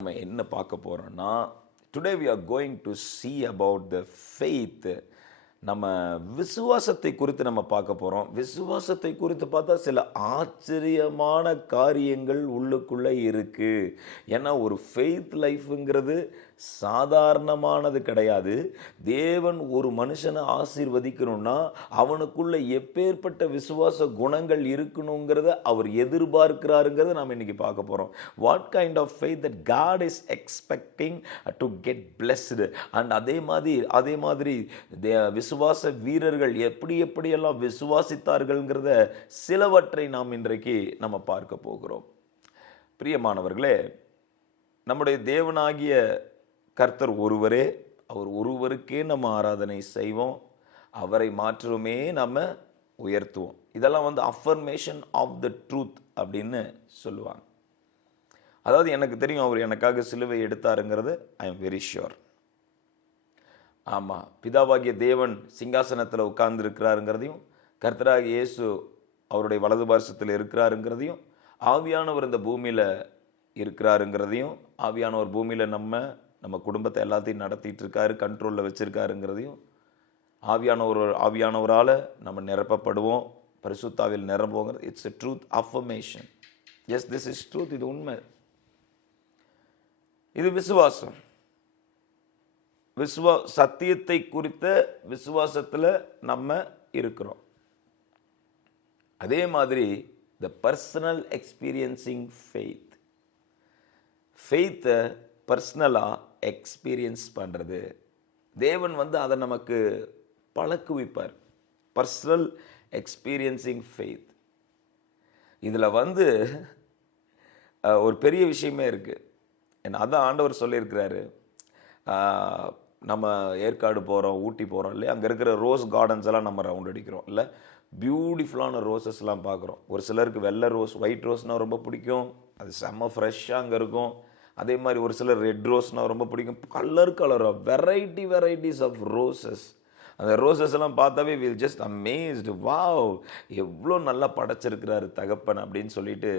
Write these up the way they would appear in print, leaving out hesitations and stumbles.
நம்ம என்ன பார்க்க போறோம்னா, today we are going to see about the faith. நம்ம விசுவாசத்தை குறித்து நம்ம பார்க்க போறோம். விசுவாசத்தை குறித்து பார்த்தா சில ஆச்சரியமான காரியங்கள் உள்ளுக்குள்ள இருக்கு. ஏன்னா ஒரு ஃபெய்த் லைஃப்ங்கிறது சாதாரணமானது கிடையாது. தேவன் ஒரு மனுஷனை ஆசீர்வதிக்கணும்னா அவனுக்குள்ள எப்பேற்பட்ட விசுவாச குணங்கள் இருக்கணுங்கிறத அவர் எதிர்பார்க்கிறாருங்கிறத நாம் இன்னைக்கு பார்க்க போறோம். What kind of faith that God is expecting to get blessed. and அதே மாதிரி விசுவாச வீரர்கள் எப்படியெல்லாம் விசுவாசித்தார்கள்ங்கிறத சிலவற்றை நாம் இன்றைக்கு நம்ம பார்க்க போகிறோம். பிரியமானவர்களே, நம்முடைய தேவனாகிய கர்த்தர் ஒருவரே, அவர் ஒருவருக்கே நம்ம ஆராதனை செய்வோம், அவரை மாற்றமே நம்ம உயர்த்துவோம். இதெல்லாம் அஃபர்மேஷன் ஆஃப் த ட்ரூத் அப்படின்னு சொல்லுவாங்க. அதாவது எனக்கு தெரியும் அவர் எனக்காக சிலுவை எடுத்தாருங்கிறது ஐ எம் வெரி ஷுர். ஆமாம், பிதாவாகிய தேவன் சிங்காசனத்தில் உட்கார்ந்து இருக்கிறாருங்கிறதையும், கர்த்தராகிய இயேசு அவருடைய வலது பார்சத்தில் இருக்கிறாருங்கிறதையும், ஆவியானவர் இந்த பூமியில் இருக்கிறாருங்கிறதையும், ஆவியானவர் பூமியில் நம்ம குடும்பத்தை எல்லாத்தையும் நடத்திட்டு இருக்காரு, கண்ட்ரோலில் வச்சிருக்காருங்கிறதையும், ஆவியானவரால் நம்ம நிரப்பப்படுவோம், பரிசுத்தாவில் நிரம்புவோங்கிறது it's a truth affirmation. Yes, this is truth. இது உண்மை. இது விசுவாசம். சத்தியத்தை குறித்த விசுவாசத்தில் நம்ம இருக்கிறோம். அதே மாதிரி த பர்சனல் எக்ஸ்பீரியன்சிங் ஃபெய்த். ஃபெய்த்தை பர்சனலாக எக்ஸ்பீரியன்ஸ் பண்ணுறது, தேவன் அதை நமக்கு பழக்குவிப்பார். Personal experiencing faith. இதில் ஒரு பெரிய விஷயமே இருக்குது. அதான் ஆண்டவர் சொல்லியிருக்கிறாரு. நம்ம ஏற்காடு போகிறோம், ஊட்டி போகிறோம் இல்லையா, அங்கே இருக்கிற ரோஸ் கார்டன்ஸ் எல்லாம் நம்ம ரவுண்ட் அடிக்கிறோம் இல்லை, பியூட்டிஃபுல்லான ரோசஸ்லாம் பார்க்குறோம். ஒரு சிலருக்கு வெள்ளை ரோஸ், ஒயிட் ரோஸ்னால் ரொம்ப பிடிக்கும், அது செம்ம ஃப்ரெஷ்ஷாக அங்கே இருக்கும். அதே மாதிரி ஒரு சிலர் ரெட் ரோஸ்னால் ரொம்ப பிடிக்கும். கலராக வெரைட்டிஸ் ஆஃப் ரோசஸ். அந்த ரோசஸ் எல்லாம் பார்த்தாவே வில் ஜஸ்ட் அமேஸ்டு. வாவ், எவ்வளோ நல்லா படைச்சிருக்கிறாரு தகப்பன் அப்படின்னு சொல்லிட்டு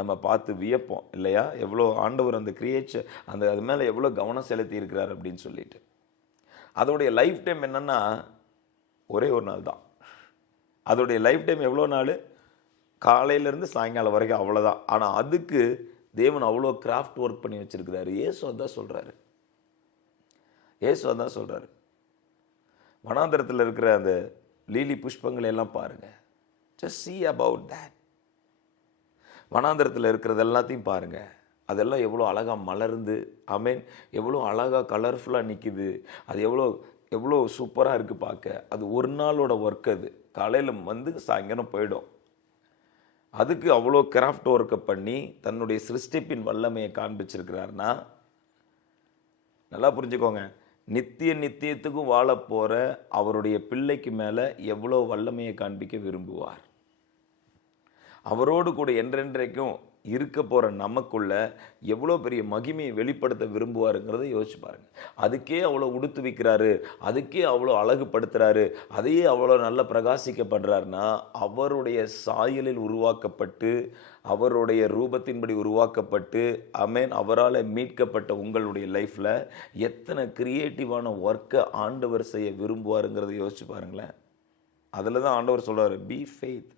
நம்ம பார்த்து வியப்போம் இல்லையா. எவ்வளோ ஆண்டவர் அந்த கிரியேச்சர் அது மேலே எவ்வளோ கவனம் செலுத்தி இருக்கிறார் அப்படின்னு சொல்லிட்டு. அதோடைய லைஃப் டைம் என்னென்னா ஒரே ஒரு நாள் தான். அதோடைய லைஃப் டைம் எவ்வளோ நாள்? காலையிலேருந்து சாயங்காலம் வரைக்கும், அவ்வளோதான். ஆனால் அதுக்கு தேவன் அவ்வளோ கிராஃப்ட் ஒர்க் பண்ணி வச்சிருக்கிறாரு. இயேசு அதான் சொல்கிறாரு. வனாந்தரத்தில் இருக்கிற அந்த லீலி புஷ்பங்களை எல்லாம் பாருங்க. just see about that. வனாந்தரத்தில் இருக்கிறது எல்லாத்தையும் பாருங்க. அதெல்லாம் எவ்வளோ அழகாக மலர்ந்து, ஆமேன், எவ்வளோ அழகாக கலர்ஃபுல்லாக நிற்கிது. அது எவ்வளோ சூப்பராக இருக்குது பார்க்க. அது ஒரு நாளோட ஒர்க். அது காலையில் சாயங்காலம் போயிடும். அதுக்கு அவ்வளோ கிராஃப்ட் ஒர்க்கை பண்ணி தன்னுடைய சிருஷ்டிப்பின் வல்லமையை காண்பிச்சிருக்கிறாருன்னா, நல்லா புரிஞ்சுக்கோங்க, நித்தியத்துக்கும் வாழ போகிற அவருடைய பிள்ளைக்கு மேலே எவ்வளோ வல்லமையை காண்பிக்க விரும்புவார். அவரோடு கூட என்றென்றைக்கும் இருக்க போகிற நமக்குள்ள எவ்வளோ பெரிய மகிமையை வெளிப்படுத்த விரும்புவாருங்கிறத யோசிச்சு பாருங்க. அதுக்கே அவ்வளோ உடுத்து வைக்கிறாரு, அதுக்கே அவ்வளோ அழகுபடுத்துறாரு, அதையே அவ்வளோ நல்லா பிரகாசிக்கப்படுறாருன்னா, அவருடைய சாயலில் உருவாக்கப்பட்டு, அவருடைய ரூபத்தின்படி உருவாக்கப்பட்டு, ஆமென், அவரால் மீட்கப்பட்ட உங்களுடைய லைஃப்பில் எத்தனை கிரியேட்டிவான ஒர்க்கை ஆண்டவர் செய்ய விரும்புவாருங்கிறத யோசிச்சு பாருங்களேன். அதில் தான் ஆண்டவர் சொல்கிறார், be faith.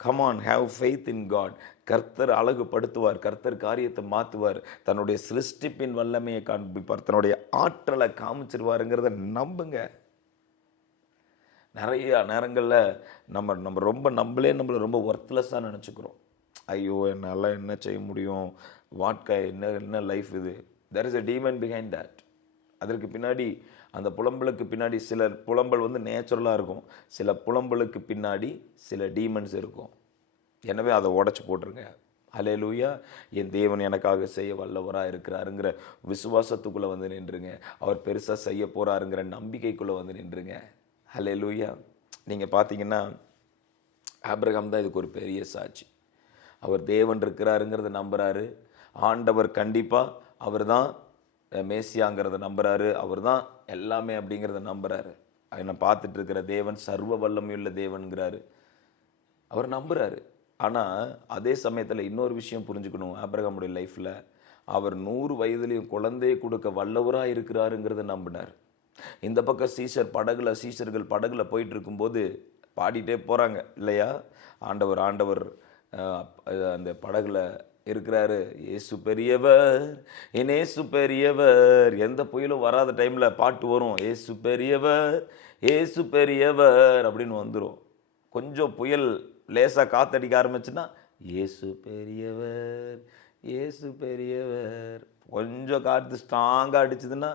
Come on, have faith in God. கர்த்தர் அழகுபடுத்துவார், கர்த்தர் காரியத்தை மாற்றுவார், தன்னுடைய சிருஷ்டிப்பின் வல்லமையை காண்பிப்பார், தன்னுடைய ஆற்றலை காமிச்சிருவாருங்கிறத நம்புங்க. நிறைய நேரங்களில் நம்ம ரொம்ப நம்மளை ரொம்ப ஒர்த்லெஸ்ஸாக நினச்சிக்கிறோம். ஐயோ, என்னால் என்ன செய்ய முடியும், வாழ்க்கை என்ன லைஃப் இது. there is a demon behind that. அதற்கு பின்னாடி, அந்த புலம்பலுக்கு பின்னாடி, சில புலம்பல் நேச்சுரலாக இருக்கும், சில புலம்பலுக்கு பின்னாடி சில டீமன்ஸ் இருக்கும். எனவே அதை உடச்சி போட்டுருங்க. ஹல்லேலூயா. என் தேவன் எனக்காக செய்ய வல்லவராக இருக்கிறாருங்கிற விசுவாசத்துக்குள்ளே நின்றுங்க. அவர் பெருசாக செய்ய போகிறாருங்கிற நம்பிக்கைக்குள்ளே நின்றுங்க. ஹல்லேலூயா. நீங்கள் பார்த்தீங்கன்னா ஆபிரகாம் தான் இதுக்கு ஒரு பெரிய சாட்சி. அவர் தேவன் இருக்கிறாருங்கிறத நம்புகிறாரு. ஆண்டவர் கண்டிப்பாக அவர் தான் மேசியாங்கிறத நம்புகிறாரு. அவர் தான் எல்லாமே அப்படிங்கிறத நம்புகிறாரு. என்னை பார்த்துட்டு இருக்கிற தேவன் சர்வ வல்லமையுள்ள தேவன்கிறாரு, அவர் நம்புகிறாரு. ஆனால் அதே சமயத்தில் இன்னொரு விஷயம் புரிஞ்சுக்கணும். ஆபிரகாமுடைய லைஃப்பில் அவர் 100 வயதிலையும் குழந்தையை கொடுக்க வல்லவராக இருக்கிறாருங்கிறத நம்பினார். இந்த பக்கம் சீஷர்கள் படகுல போயிட்டு இருக்கும்போது பாடிட்டே போகிறாங்க இல்லையா? ஆண்டவர் ஆண்டவர் அந்த படகுல இருக்கிறாரு. இயேசு பெரியவர், என் இயேசு பெரியவர். எந்த புயலும் வராத டைமில் பாட்டு வரும், இயேசு பெரியவர், இயேசு பெரியவர் அப்படின்னு வந்துடும். கொஞ்சம் புயல் லேசாக காத்தடிக்க ஆரம்பிச்சுன்னா இயேசு பெரியவர், இயேசு பெரியவர். கொஞ்சம் காற்று ஸ்ட்ராங்காக அடிச்சதுன்னா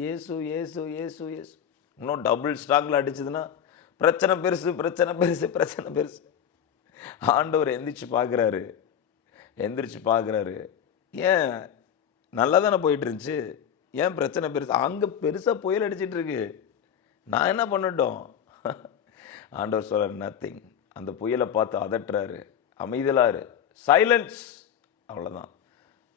இயேசு இயேசு இயேசு இயேசு. இன்னும் டபுள் ஸ்ட்ராங்கில் அடிச்சதுன்னா பிரச்சனை பெருசு பிரச்சனை பெருசு பிரச்சனை பெருசு. ஆண்டவர் எந்திரிச்சு பார்க்குறாரு. ஏன் நல்லா தானே போயிட்டு இருந்துச்சு, ஏன் பிரச்சனை பெருசு? அங்கே பெருசாக புயல் அடிச்சிட்டு இருக்கு, நான் என்ன பண்ணட்டும்? ஆண்டவர் சொல்ற நத்திங். அந்த புயலை பார்த்து அதட்டுறாரு, அமைதலாரு, சைலன்ஸ், அவ்வளோதான்.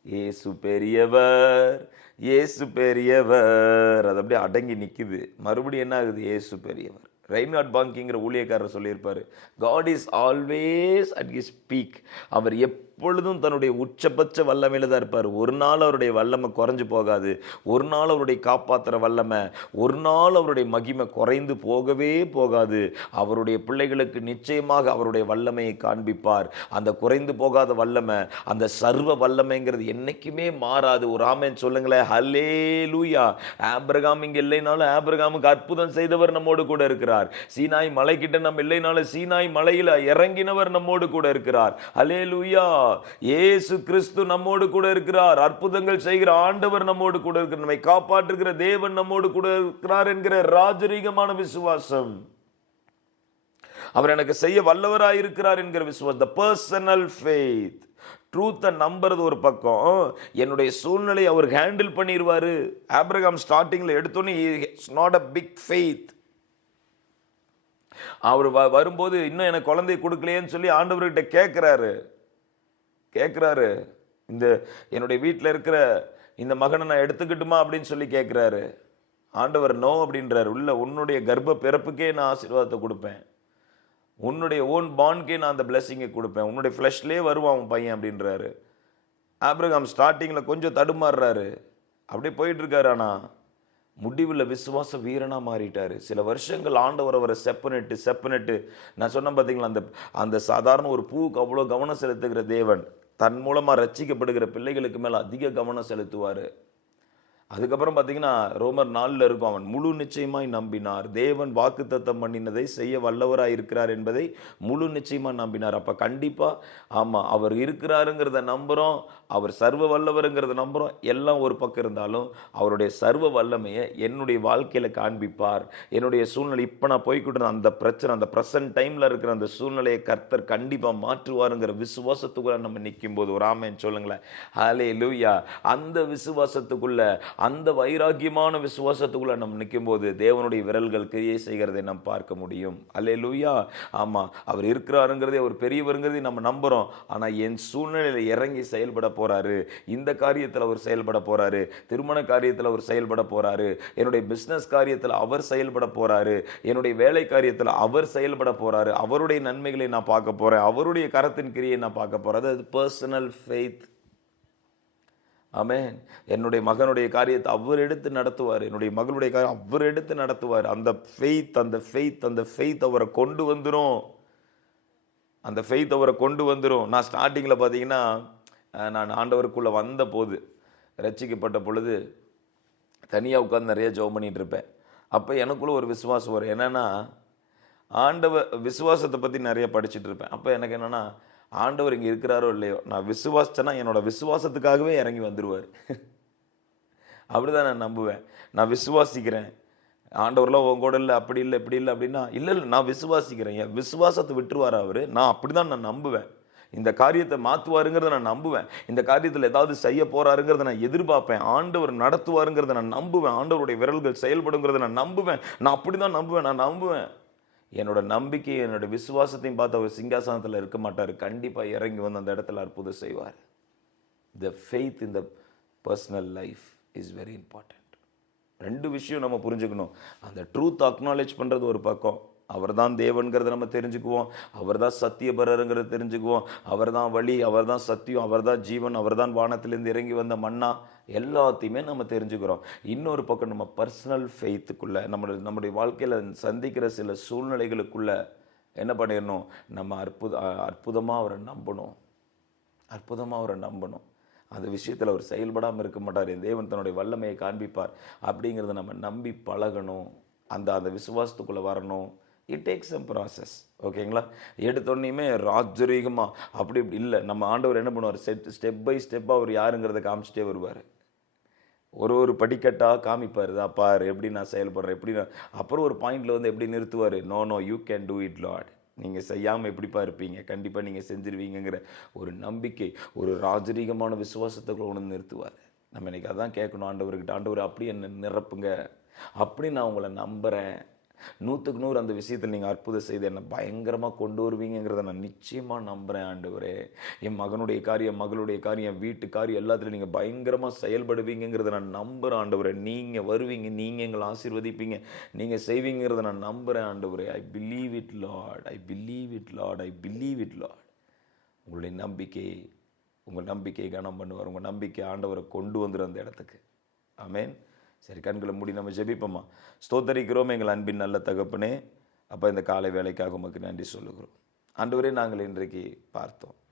இயேசு பெரியவர், இயேசு பெரியவர். அது அப்படியே அடங்கி நிற்குது. மறுபடியும் என்ன ஆகுது? இயேசு பெரியவர். ரெய்னார்ட் பாங்கிங்கிற ஊழியக்காரர் சொல்லியிருப்பார், God is always at his peak. அவர் எப்பொழுதும் தன்னுடைய உச்சபட்ச வல்லமையில தான் இருப்பார். ஒரு நாள் அவருடைய வல்லமை குறைஞ்சு போகாது. ஒரு நாள் அவருடைய காப்பாற்றுற வல்லமை, ஒரு நாள் அவருடைய மகிமை குறைந்து போகவே போகாது. அவருடைய பிள்ளைகளுக்கு நிச்சயமாக அவருடைய வல்லமையை காண்பிப்பார். அந்த குறைந்து போகாத வல்லமை, அந்த சர்வ வல்லமைங்கிறது என்னைக்குமே மாறாது. ஒரு ஆமென் சொல்லுங்களேன். ஹல்லேலூயா. ஆபிரகாம் இங்கே இல்லைனாலும் ஆபிரகாமுக்கு அற்புதம் செய்தவர் நம்மோடு கூட இருக்கிறார். சீனாய் மலை கிட்ட நம்ம இல்லைனாலும் சீனாய் மலையில இறங்கினவர் நம்மோடு கூட இருக்கிறார். ஹல்லேலூயா. இயேசு கிறிஸ்து நம்மோடு கூட இருக்கிறார். அற்புதங்கள் செய்கிற ஆண்டவர் நம்மோடு கூட இருக்கிறார். நம்மை காப்பாற்றுகிற தேவன் நம்மோடு கூட இருக்கிறார் என்கிற ராஜரீகமான விசுவாசம், அவர் எனக்கு செய்ய வல்லவராய் இருக்கிறார் என்கிற விசுவாசம், the personal faith. ட்ரூத்தை நம்புறது ஒரு பக்கம், என்னுடைய சூழ்நிலை அவர் ஹேண்டில் பண்ணிடுவாரு. ஆபிரகாம் ஸ்டார்டிங்ல எடுத்தோன்னே it's not a big faith. அவர் வரும்போது இன்னும் எனக்கு குழந்தை கொடுக்கலையேன்னு சொல்லி ஆண்டவர்கிட்ட கேட்கிறாரு. இந்த என்னுடைய வீட்டில் இருக்கிற இந்த மகனை நான் எடுத்துக்கிட்டுமா அப்படின்னு சொல்லி கேட்கிறாரு. ஆண்டவர் நோ அப்படின்றாரு. உள்ள உன்னுடைய கர்ப்ப பிறப்புக்கே நான் ஆசீர்வாதத்தை கொடுப்பேன், உன்னுடைய ஓன் பாண்ட்கே நான் அந்த பிளெஸிங்கை கொடுப்பேன், உன்னுடைய ஃப்ளஷ்லேயே வருவான் உன் பையன் அப்படின்றாரு. ஆபிரகாம் ஸ்டார்டிங்கில் கொஞ்சம் தடுமாறுறாரு, அப்படியே போயிட்டு இருக்காரு. ஆனால் முடிவில் விசுவாச வீரனாக மாறிட்டார். சில வருஷங்கள் ஆண்டவர் அவரை செப்பனிட்டு நான் சொன்னேன் பார்த்தீங்களா, அந்த சாதாரண ஒரு பூவுக்கு அவ்வளோ கவனம் செலுத்துகிற தேவன் தன் மூலமாக ரட்சிக்கப்படுகிற பிள்ளைகளுக்கு மேலே அதிக கவனம் செலுத்துவார். அதுக்கப்புறம் பார்த்தீங்கன்னா ரோமர் 4 இருக்கும், அவன் முழு நிச்சயமாய் நம்பினார், தேவன் வாக்குத்தத்தம் பண்ணினதை செய்ய வல்லவராக இருக்கிறார் என்பதை முழு நிச்சயமாக நம்பினார். அப்போ கண்டிப்பாக ஆமாம், அவர் இருக்கிறாருங்கிறத நம்புகிறோம், அவர் சர்வ வல்லவருங்கிறத நம்புகிறோம். எல்லாம் ஒரு பக்கம் இருந்தாலும் அவருடைய சர்வ வல்லமையை என்னுடைய வாழ்க்கையில் காண்பிப்பார். என்னுடைய சூழ்நிலை இப்போ நான் போய்கிட்டு அந்த பிரச்சனை, அந்த ப்ரெசன்ட் டைமில் இருக்கிற அந்த சூழ்நிலையை கர்த்தர் கண்டிப்பாக மாற்றுவாருங்கிற விசுவாசத்துக்குள்ளே நம்ம நிற்கும் போது ஒரு ஆமென் சொல்லுங்களேன். ஹல்லேலூயா. அந்த விசுவாசத்துக்குள்ள, அந்த வைராக்கியமான விசுவாசத்துக்குள்ள நம்ம நிற்கும் போது தேவனுடைய விரல்கள் கிரியை செய்கிறதை நம்ம பார்க்க முடியும். அல்லேலூயா. ஆமா, அவர் இருக்கிறாருங்கிறதே, அவர் பெரியவருங்கிறதை நம்ம நம்புறோம். ஆனா என் சூழ்நிலையில இறங்கி செயல்பட போறாரு, இந்த காரியத்தில் அவர் செயல்பட போறாரு, திருமண காரியத்தில் அவர் செயல்பட போறாரு, என்னுடைய பிசினஸ் காரியத்தில் அவர் செயல்பட போறாரு, என்னுடைய வேலை காரியத்தில் அவர் செயல்பட போறாரு, அவருடைய நன்மைகளை நான் பார்க்க போறேன், அவருடைய கரத்தின் கிரியை நான் பார்க்க போறேன். அது பர்சனல் ஃபெய்த். ஆமென். என்னுடைய மகனுடைய காரியத்தை அவர் எடுத்து நடத்துவார், என்னுடைய மகளுடைய காரியம் அவர் எடுத்து நடத்துவார். அந்த ஃபெய்த் அவரை கொண்டு வந்துடும். அந்த ஃபெய்த் அவரை கொண்டு வந்துடும். நான் ஸ்டார்டிங்கில் பார்த்தீங்கன்னா, நான் ஆண்டவருக்குள்ளே வந்த போது, ரட்சிக்கப்பட்ட பொழுது தனியாக உட்காந்து நிறைய ஜெபம் பண்ணிகிட்டு இருப்பேன். அப்போ எனக்குள்ளே ஒரு விசுவாசம் வரும். என்னென்னா, விசுவாசத்தை பற்றி நிறைய படிச்சுட்டு இருப்பேன். அப்போ எனக்கு என்னென்னா, ஆண்டவர் இங்கே இருக்கிறாரோ இல்லையோ, நான் விசுவாசிச்சேன்னா என்னோட விசுவாசத்துக்காகவே இறங்கி வந்துடுவார். அப்படிதான் நான் நம்புவேன். நான் விசுவாசிக்கிறேன், ஆண்டவர்லாம் உன் கூட இல்லை, அப்படி இல்லை இப்படி இல்லை அப்படின்னா, இல்லை நான் விசுவாசிக்கிறேன், என் விசுவாசத்தை விட்டுருவார் அவர். நான் அப்படி தான் நான் நம்புவேன். இந்த காரியத்தை மாற்றுவாருங்கிறத நான் நம்புவேன். இந்த காரியத்தில் ஏதாவது செய்ய போறாருங்கிறத நான் எதிர்பார்ப்பேன். ஆண்டவர் நடத்துவாருங்கிறத நான் நம்புவேன். ஆண்டவருடைய விரல்கள் செயல்படுங்கிறத நான் நம்புவேன். நான் அப்படி தான் நம்புவேன். என்னோட நம்பிக்கை, என்னோட விசுவாசத்தையும் பார்த்து அவர் சிங்காசனத்தில் இருக்க மாட்டார். கண்டிப்பாக இறங்கி வந்து அந்த இடத்துல அற்புதம் செய்வார். The faith in the personal life is very important. ரெண்டு விஷயம் நம்ம புரிஞ்சுக்கணும். அந்த ட்ரூத் அக்னாலேஜ் பண்ணுறது ஒரு பக்கம், அவர் தான் தேவன்கிறத நம்ம தெரிஞ்சுக்குவோம். அவர் தான் சத்தியபரருங்கிறத தெரிஞ்சுக்குவோம். அவர் தான் வழி, அவர் தான் சத்தியம், அவர் தான் ஜீவன், அவர் தான் வானத்திலிருந்து இறங்கி வந்த மன்னா, எல்லாத்தையுமே நம்ம தெரிஞ்சுக்கிறோம். இன்னொரு பக்கம் நம்ம பர்சனல் ஃபெய்த்துக்குள்ள நம்முடைய வாழ்க்கையில் சந்திக்கிற சில சூழ்நிலைகளுக்குள்ள என்ன பண்ணிடணும், நம்ம அற்புதமாக அவரை நம்பணும். அற்புதமாக அவரை நம்பணும். அந்த விஷயத்தில் அவர் செயல்படாமல் இருக்க மாட்டார். என் தேவன் தன்னுடைய வல்லமையை காண்பிப்பார் அப்படிங்கிறத நம்ம நம்பி பழகணும். அந்த விசுவாசத்துக்குள்ளே வரணும். It takes some process. ஓகேங்களா? எடுத்தோடனையுமே ராஜரீகமாக அப்படி இப்படி இல்லை. நம்ம ஆண்டவர் என்ன பண்ணுவார், ஸ்டெப் பை ஸ்டெப்பாக அவர் யாருங்கிறத காமிச்சிட்டே வருவார். ஒரு படிக்கட்டாக காமிப்பார். இதா பார் எப்படி நான் செயல்படுறேன், எப்படி நான், அப்புறம் ஒரு பாயிண்டில் வந்து எப்படி நிறுத்துவார். No you can do it Lord, நீங்கள் செய்யாமல் எப்படிப்பா இருப்பீங்க, கண்டிப்பாக நீங்கள் செஞ்சிருவீங்கிற ஒரு நம்பிக்கை, ஒரு ராஜரீகமான விசுவாசத்தை கொண்டு நிறுத்துவார். நம்ம இன்றைக்கி அதான் கேட்கணும் ஆண்டவர்கிட்ட, ஆண்டவர் அப்படி என்ன நிரப்புங்க, அப்படி நான் உங்களை நம்புகிறேன், 100க்கு 100 அந்த விஷயத்தில் நீங்கள் அற்புதம் செய்து என்னை பயங்கரமாக கொண்டு வருவீங்கிறத நான் நிச்சயமாக நம்புகிறேன் ஆண்டவரே. என் மகனுடைய காரியம், மகளுடைய காரியம், என் வீட்டு காரியம் எல்லாத்துலையும் நீங்கள் பயங்கரமாக செயல்படுவீங்கிறத நான் நம்புகிறேன் ஆண்டவரே. நீங்கள் வருவீங்க, நீங்கள் எங்களை ஆசீர்வதிப்பீங்க, நீங்கள் செய்வீங்கிறத நான் நம்புகிறேன் ஆண்டவரே. I believe it Lord, I believe it Lord, I believe it Lord. உங்களுடைய உங்கள் நம்பிக்கையை கனம் பண்ணுவார். உங்கள் நம்பிக்கை ஆண்டவரை கொண்டு வந்துடும் அந்த இடத்துக்கு. ஆமேன். சரி, கண்களை மூடி நம்ம ஜெபிப்போமா. ஸ்தோத்தரிக்கிறோம் எங்கள் அன்பின் நல்ல தகப்பனே. அப்போ இந்த காலை வேலைக்காக உமக்கு நன்றி சொல்லுகிறோம் ஆண்டவரே. நாங்கள் இன்றைக்கு பார்த்தோம்